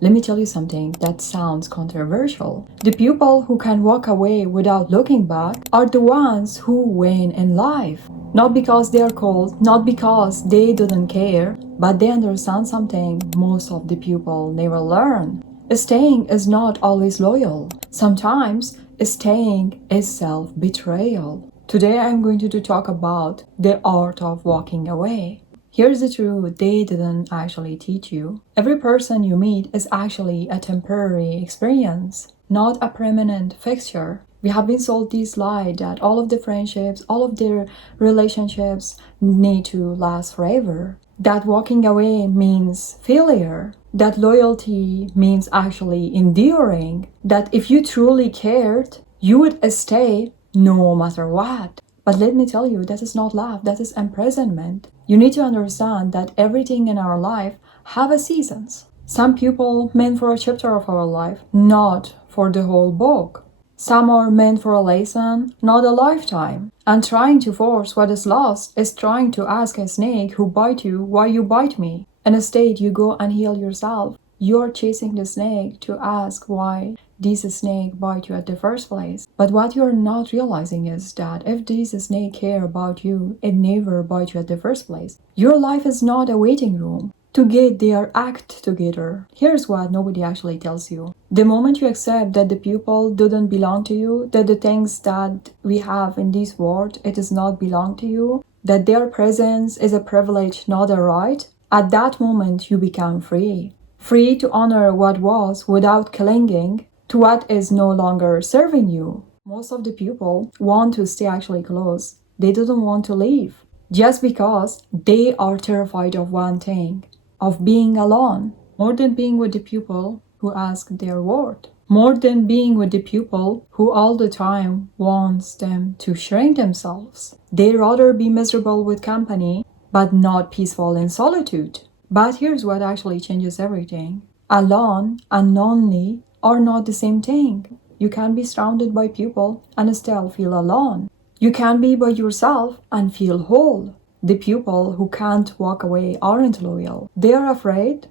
Let me tell you something that sounds controversial. The people who can walk away without looking back are the ones who win in life. Not because they are cold, not because they didn't care, but they understand something most of the people never learn. Staying is not always loyal. Sometimes staying is self-betrayal. Today I'm going to talk about the art of walking away. Here's the truth they didn't actually teach you. Every person you meet is actually a temporary experience, not a permanent fixture. We have been sold this lie that all of the friendships, all of the relationships need to last forever. That walking away means failure. That loyalty means actually enduring. That if you truly cared, you would stay no matter what. But let me tell you, that is not love, that is imprisonment. You need to understand that everything in our life have a seasons. Some people meant for a chapter of our life, not for the whole book. Some are meant for a lesson, not a lifetime. And trying to force what is lost is trying to ask a snake who bite you, why you bite me. Instead, you go and heal yourself. You're chasing the snake to ask why this snake bite you at the first place. But what you're not realizing is that if this snake care about you, it never bite you at the first place. Your life is not a waiting room to get their act together. Here's what nobody actually tells you. The moment you accept that the people didn't belong to you, that the things that we have in this world, it does not belong to you, that their presence is a privilege, not a right, at that moment you become free. Free to honor what was without clinging to what is no longer serving you. Most of the people want to stay actually close. They don't want to leave. Just because they are terrified of one thing, of being alone. More than being with the people who ask their word. More than being with the people who all the time wants them to shrink themselves. They rather be miserable with company, but not peaceful in solitude. But here's what actually changes everything. Alone and lonely are not the same thing. You can be surrounded by people and still feel alone. You can be by yourself and feel whole. The people who can't walk away aren't loyal. They are afraid.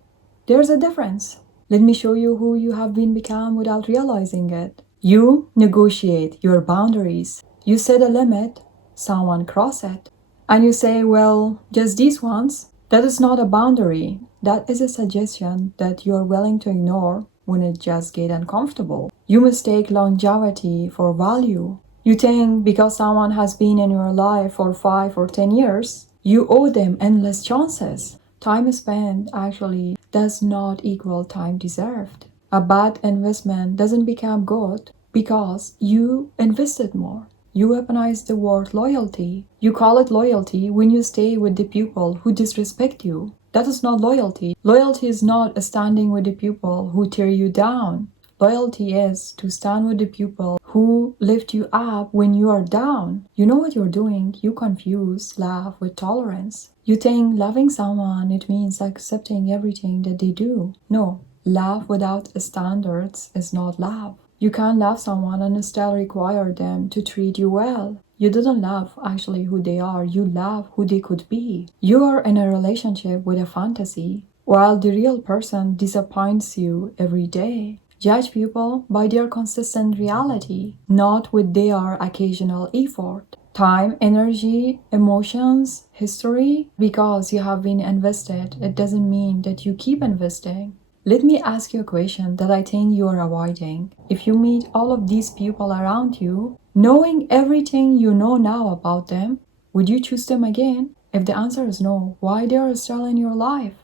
There's a difference. Let me show you who you have been become without realizing it. You negotiate your boundaries. You set a limit, someone cross it. And you say, well, just these ones. That is not a boundary. That is a suggestion that you're willing to ignore when it just gets uncomfortable. You mistake longevity for value. You think because someone has been in your life for 5 or 10 years, you owe them endless chances. Time spent actually does not equal time deserved. A bad investment doesn't become good because you invested more. You weaponize the word loyalty. You call it loyalty when you stay with the people who disrespect you. That is not loyalty. Loyalty is not standing with the people who tear you down. Loyalty is to stand with the people who lift you up when you are down. You know what you're doing. You confuse love with tolerance. You think loving someone, it means accepting everything that they do. No, love without standards is not love. You can't love someone and still require them to treat you well. You didn't love actually who they are, you love who they could be. You are in a relationship with a fantasy, while the real person disappoints you every day. Judge people by their consistent reality, not with their occasional effort. Time, energy, emotions, history. Because you have been invested, it doesn't mean that you keep investing. Let me ask you a question that I think you are avoiding. If you meet all of these people around you, knowing everything you know now about them, would you choose them again? If the answer is no, why they are still in your life?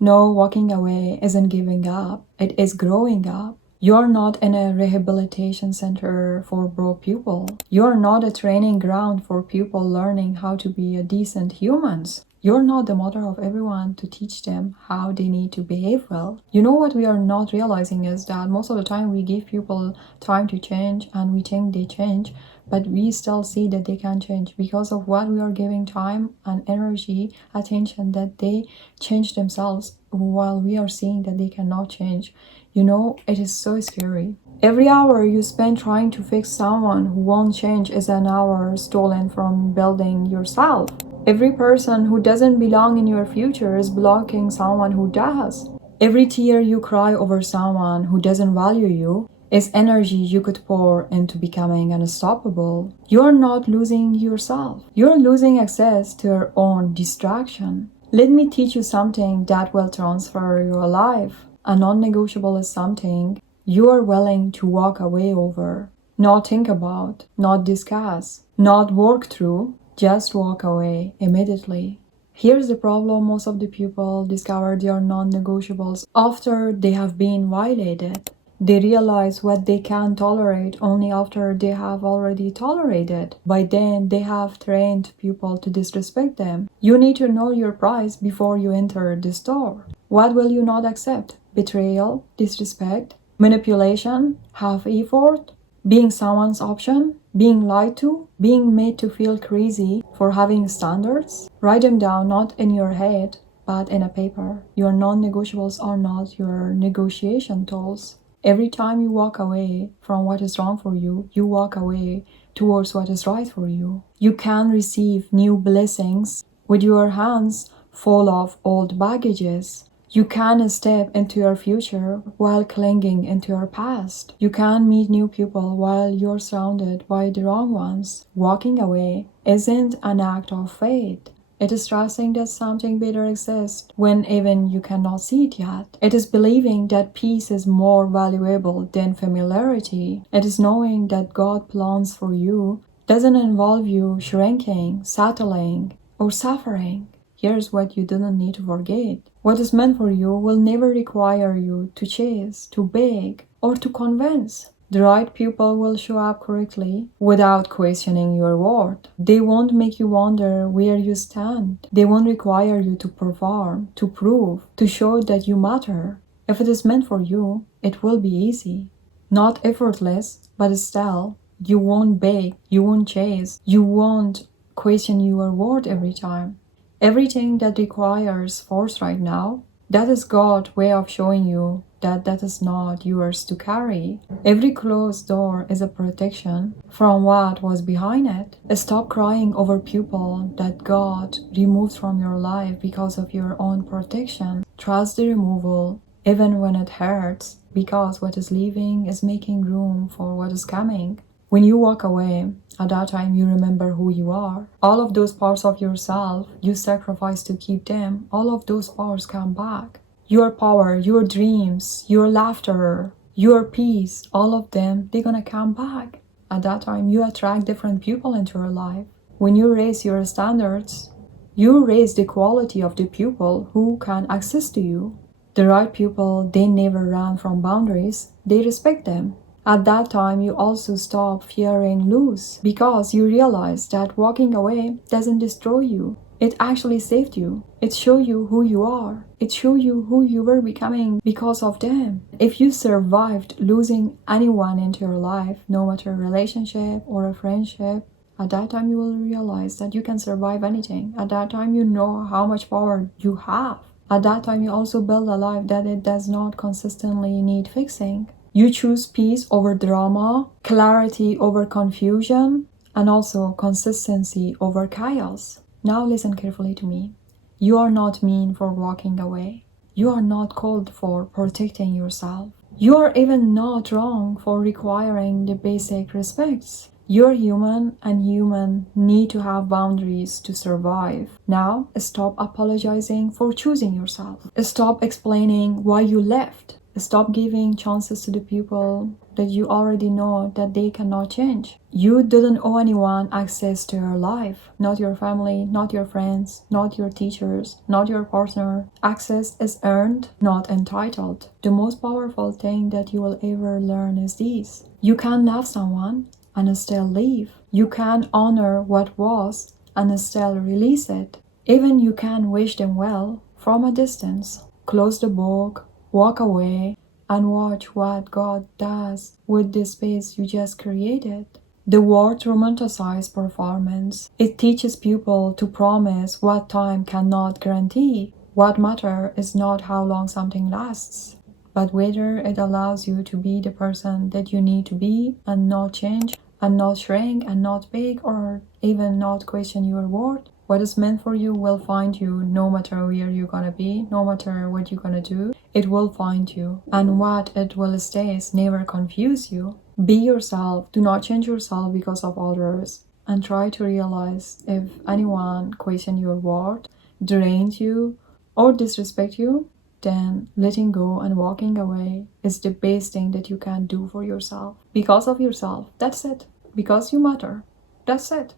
No, walking away isn't giving up, it is growing up. You're not in a rehabilitation center for broke people. You're not a training ground for people learning how to be a decent humans. You're not the mother of everyone to teach them how they need to behave well. You know what we are not realizing is that most of the time we give people time to change and we think they change, but we still see that they can't change because of what we are giving time and energy, attention that they change themselves while we are seeing that they cannot change. You know, it is so scary. Every hour you spend trying to fix someone who won't change is an hour stolen from building yourself. Every person who doesn't belong in your future is blocking someone who does. Every tear you cry over someone who doesn't value you is energy you could pour into becoming unstoppable. You're not losing yourself. You're losing access to your own distraction. Let me teach you something that will transfer your life. A non-negotiable is something you are willing to walk away over. Not think about, not discuss, not work through, just walk away immediately. Here's the problem: most of the people discover their non-negotiables after they have been violated. They realize what they can tolerate only after they have already tolerated. By then, they have trained people to disrespect them. You need to know your price before you enter the store. What will you not accept? Betrayal, disrespect, manipulation, half effort, being someone's option, being lied to, being made to feel crazy for having standards. Write them down, not in your head, but in a paper. Your non-negotiables are not your negotiation tools. Every time you walk away from what is wrong for you, you walk away towards what is right for you. You can receive new blessings with your hands full of old baggages. You can step into your future while clinging into your past. You can meet new people while you're surrounded by the wrong ones. Walking away isn't an act of faith. It is trusting that something better exists when even you cannot see it yet. It is believing that peace is more valuable than familiarity. It is knowing that God's plans for you doesn't involve you shrinking, settling, or suffering. Here's what you didn't need to forget. What is meant for you will never require you to chase, to beg, or to convince. The right people will show up correctly without questioning your worth. They won't make you wonder where you stand. They won't require you to perform, to prove, to show that you matter. If it is meant for you, it will be easy. Not effortless, but still, you won't beg, you won't chase, you won't question your worth every time. Everything that requires force right now, that is God's way of showing you that is not yours to carry. Every closed door is a protection from what was behind it. Stop crying over people that God removed from your life because of your own protection. Trust the removal, even when it hurts, because what is leaving is making room for what is coming. When you walk away, at that time you remember who you are. All of those parts of yourself you sacrificed to keep them, all of those parts come back. Your power, your dreams, your laughter, your peace, all of them, they're gonna come back. At that time, you attract different people into your life. When you raise your standards, you raise the quality of the people who can access to you. The right people, they never run from boundaries, they respect them. At that time, you also stop fearing lose because you realize that walking away doesn't destroy you. It actually saved you. It showed you who you are. It showed you who you were becoming because of them. If you survived losing anyone into your life, no matter a relationship or a friendship, at that time you will realize that you can survive anything. At that time you know how much power you have. At that time you also build a life that it does not consistently need fixing. You choose peace over drama, clarity over confusion, and also consistency over chaos. Now listen carefully to me. You are not mean for walking away. You are not called for protecting yourself. You are even not wrong for requiring the basic respects. You're human, and human need to have boundaries to survive. Now, stop apologizing for choosing yourself. Stop explaining why you left. Stop giving chances to the people that you already know that they cannot change. You didn't owe anyone access to your life. Not your family, not your friends, not your teachers, not your partner. Access is earned, not entitled. The most powerful thing that you will ever learn is this. You can love someone and still leave. You can honor what was and still release it. Even you can wish them well from a distance. Close the book, walk away, and watch what God does with the space you just created. The world romanticizes performance. It teaches people to promise what time cannot guarantee. What matters is not how long something lasts, but whether it allows you to be the person that you need to be and not change and not shrink and not beg or even not question your worth. What is meant for you will find you, no matter where you're gonna be, no matter what you're gonna do, it will find you. And what it will stays never confuse you. Be yourself, do not change yourself because of others. And try to realize if anyone question your word, drains you, or disrespect you, then letting go and walking away is the best thing that you can do for yourself. Because of yourself, that's it. Because you matter, that's it.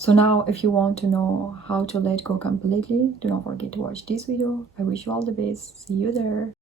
So now, if you want to know how to let go completely, do not forget to watch this video. I wish you all the best. See you there.